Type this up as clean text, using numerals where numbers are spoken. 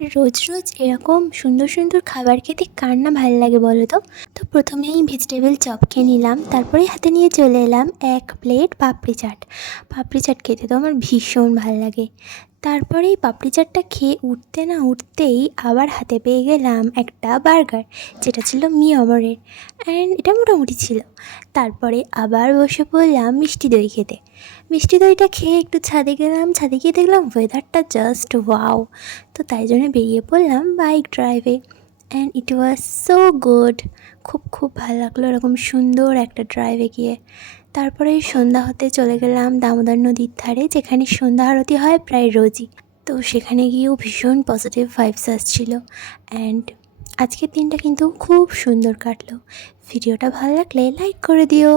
রোজ রোজ এরকম সুন্দর সুন্দর খাবার খেতে কার না ভাল লাগে বলো তো? তো প্রথমেই ভেজিটেবল চপ খেয়ে নিলাম, তারপরে হাতে নিয়ে চলে এলাম এক প্লেট পাপড়ি চাট। পাপড়ি চাট খেতে তো আমার ভীষণ ভাল লাগে। তারপরেই পাপড়ি চাটটা খেয়ে উঠতে না উঠতেই আবার হাতে পেয়ে গেলাম একটা বার্গার, যেটা ছিল মিয়ামরের। অ্যান্ড এটা মোটামুটি ছিল। তারপরে আবার বসে পড়লাম মিষ্টি দই খেতে। মিষ্টি দইটা খেয়ে একটু ছাদে গেলাম, ছাদে গিয়ে দেখলাম ওয়েদারটা জাস্ট ওয়াও। তো তাই জন্য বেরিয়ে পড়লাম বাইক ড্রাইভে। And it was so good. খুব খুব ভালো লাগলো এরকম সুন্দর একটা ড্রাইভে গিয়ে। তারপরে সন্ধ্যা হতে চলে গেলাম দামোদর নদীর ধারে, যেখানে সন্ধ্যা আরতি হয় প্রায় রোজই। তো সেখানে গিয়েও ভীষণ পজিটিভ ভাইবস আসছিলো। অ্যান্ড আজকের দিনটা কিন্তু খুব সুন্দর কাটলো। ভিডিওটা ভালো লাগলে লাইক করে দিও।